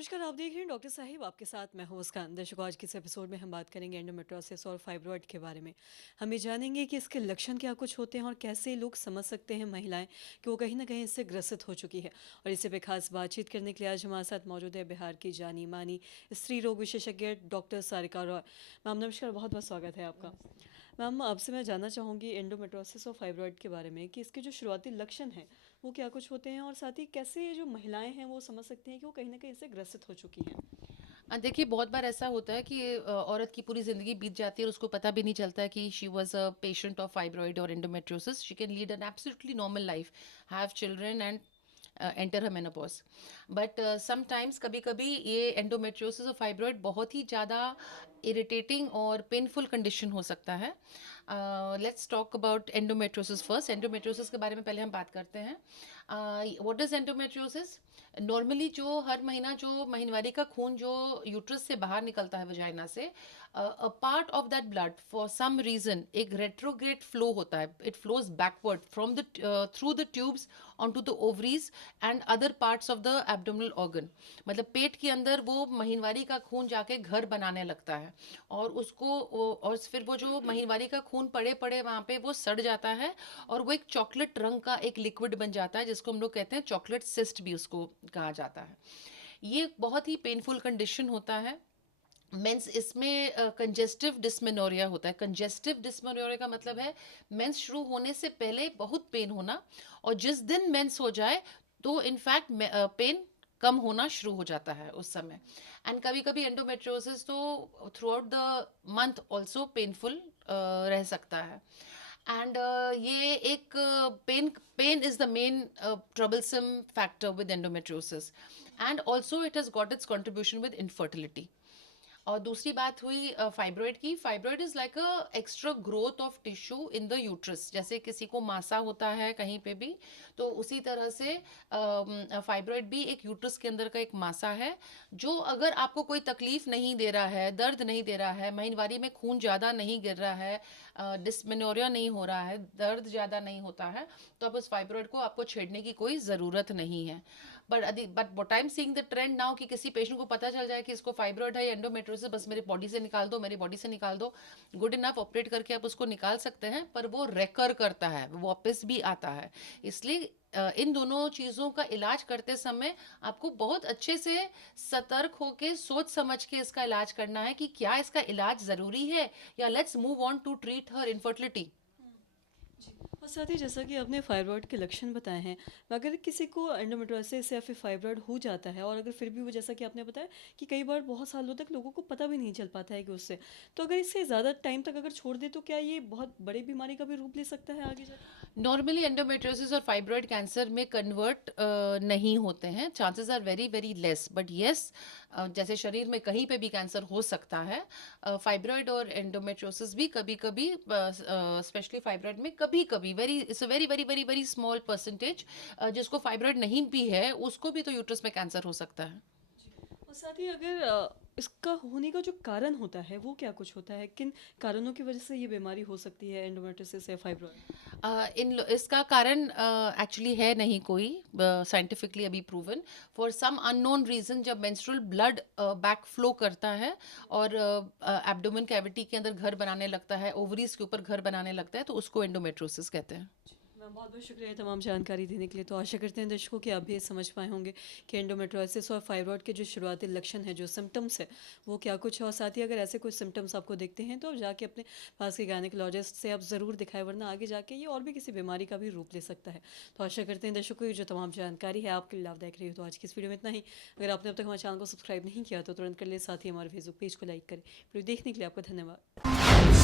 नमस्कार, आप देख रहे हैं डॉक्टर साहिब आपके साथ मैं हूं मुस्कान। दर्शकों, आज के इस एपिसोड में हम बात करेंगे एंडोमेट्रियोसिस और फाइब्रॉइड के बारे में। हम ये जानेंगे कि इसके लक्षण क्या कुछ होते हैं और कैसे लोग समझ सकते हैं महिलाएं कि वो कहीं ना कहीं इससे ग्रसित हो चुकी है। और इसी पे खास बातचीत करने के लिए आज हमारे साथ मौजूद है बिहार की जानी मानी स्त्री रोग विशेषज्ञ डॉक्टर सारिका रॉय। मैम नमस्कार, बहुत बहुत स्वागत है आपका। मैम आपसे मैं जानना चाहूँगी एंडोमेट्रोसिस और फाइब्रॉइड के बारे में कि इसके जो शुरुआती लक्षण हैं वो क्या कुछ होते हैं और साथ ही कैसे ये जो महिलाएं हैं वो समझ सकती हैं कि वो कहीं ना कहीं इससे ग्रसित हो चुकी हैं। देखिए बहुत बार ऐसा होता है कि औरत की पूरी ज़िंदगी बीत जाती है और उसको पता भी नहीं चलता है कि she was a patient of fibroid और endometriosis. She can lead an absolutely normal life, have children and enter her menopause. But sometimes कभी कभी ये एंडोमेट्रियोसिस और फाइब्रॉइड बहुत ही ज़्यादा इरिटेटिंग और पेनफुल कंडीशन हो सकता है। Let's talk about endometriosis first. Endometriosis के बारे में पहले हम बात करते हैं। What is endometriosis? नॉर्मली जो हर महीना जो महीनवारी का खून जो यूट्रस से बाहर निकलता है वजाइना से, a part of that blood for some reason एक रेट्रोग्रेड फ्लो होता है। It flows backward from the through the tubes on to the ovaries and other parts of the abdominal organ. मतलब पेट के अंदर वो महीनवारी का खून जाके घर बनाने लगता है और और फिर वो जो महीनवारी का खून पड़े पड़े वहाँ पे वो सड़ जाता है और वो एक चॉकलेट रंग का एक लिक्विड बन जाता है जिसको हम लोग कहते हैं चॉकलेट सिस्ट भी उसको कहा जाता है। ये बहुत ही पेनफुल कंडीशन होता है। मेंस इसमें कंजेस्टिव डिस्मेनोरिया होता है। कंजेस्टिव डिस्मेनोरिया का मतलब है मेंस शुरू होने से पहले बहुत पेन होना, और जिस दिन मेंस हो जाए तो इनफैक्ट पेन कम होना शुरू हो जाता है उस समय। एंड कभी कभी एंडोमेट्रियोसिस तो throughout the month also painful रह सकता है। एंड ये एक pain pain is the main troublesome factor with endometriosis. And also it has got its contribution with infertility. और दूसरी बात हुई फाइब्रॉइड की। Fibroid is like a extra growth of tissue in the uterus. जैसे किसी को मासा होता है कहीं पे भी, तो उसी तरह से फाइब्रॉइड भी एक यूट्रस के अंदर का एक मासा है जो अगर आपको कोई तकलीफ नहीं दे रहा है, दर्द नहीं दे रहा है, महीनवारी में खून ज़्यादा नहीं गिर रहा है, डिस्मेनोरिया नहीं हो रहा है, दर्द ज़्यादा नहीं होता है, तो अब उस फाइब्रॉइड को आपको छेड़ने की कोई ज़रूरत नहीं है। But what I am seeing the trend now कि किसी पेशेंट को पता चल जाए कि इसको फाइब्रॉइड है या एंडोमेट्रियोसिस, बस मेरी बॉडी से निकाल दो, मेरी बॉडी से निकाल दो, गुड इनफ, ऑपरेट करके आप उसको निकाल सकते हैं, पर वो रेकर करता है, वो वापस भी आता है। इसलिए इन दोनों चीज़ों का इलाज करते समय आपको बहुत अच्छे से सतर्क होके सोच समझ के इसका इलाज करना है कि क्या इसका इलाज ज़रूरी है या let's move on to treat her infertility. जी। और साथ ही जैसा कि आपने फाइब्रॉइड के लक्षण बताए हैं, अगर किसी को एंडोमेट्रोसिस या फिर फाइब्रॉइड हो जाता है और अगर फिर भी वो जैसा कि आपने बताया कि कई बार बहुत सालों तक लोगों को पता भी नहीं चल पाता है कि उससे, तो अगर इससे ज़्यादा टाइम तक अगर छोड़ दे तो क्या ये बहुत बड़ी बीमारी का भी रूप ले सकता है आगे जाके? नॉर्मली एंडोमेट्रियोसिस और फाइब्रॉइड कैंसर में कन्वर्ट नहीं होते हैं, chances are very very less, but yes, जैसे शरीर में कहीं पे भी कैंसर हो सकता है। फाइब्रॉइड और एंडोमेट्रियोसिस भी कभी कभी, स्पेशली फाइब्रॉइड में कभी कभी, very it's a very very very very small percentage, जिसको फाइब्रॉइड नहीं भी है उसको भी तो यूट्रस में कैंसर हो सकता है। जी। और साथ ही अगर इसका होने का जो कारण होता है वो क्या कुछ होता है, किन कारणों की वजह से ये बीमारी हो सकती है एंडोमेट्रोसिस या फाइब्रॉइड? इसका कारण एक्चुअली है नहीं कोई साइंटिफिकली अभी proven. For some unknown reason जब मेंस्ट्रुअल ब्लड बैक फ्लो करता है और एब्डोमेन कैविटी के अंदर घर बनाने लगता है, ओवरीज के ऊपर घर बनाने लगता है, तो उसको एंडोमेट्रोसिस कहते हैं। मैम बहुत बहुत शुक्रिया तमाम जानकारी देने के लिए। तो आशा करते हैं दर्शकों कि आप भी ये समझ पाए होंगे कि एंडोमेट्रोसिस और फाइब्रॉइड के जो शुरुआती लक्षण है, जो सिम्टम्स है, वो क्या कुछ है। और साथ ही अगर ऐसे कुछ सिम्टम्स आपको दिखते हैं तो आप जाके अपने पास के गायनेकोलॉजिस्ट से आप ज़रूर दिखाएं, वरना आगे जाके ये और भी किसी बीमारी का भी रूप ले सकता है। तो आशा करते हैं दर्शकों ये जो तमाम जानकारी है आपके लिए लाभदायक रही हो। तो आज की इस वीडियो में इतना ही। अगर आपने अब तक हमारे चैनल को सब्सक्राइब नहीं किया तो तुरंत कर ले, साथ ही हमारे फेसबुक पेज को लाइक करें। वीडियो देखने के लिए आपका धन्यवाद।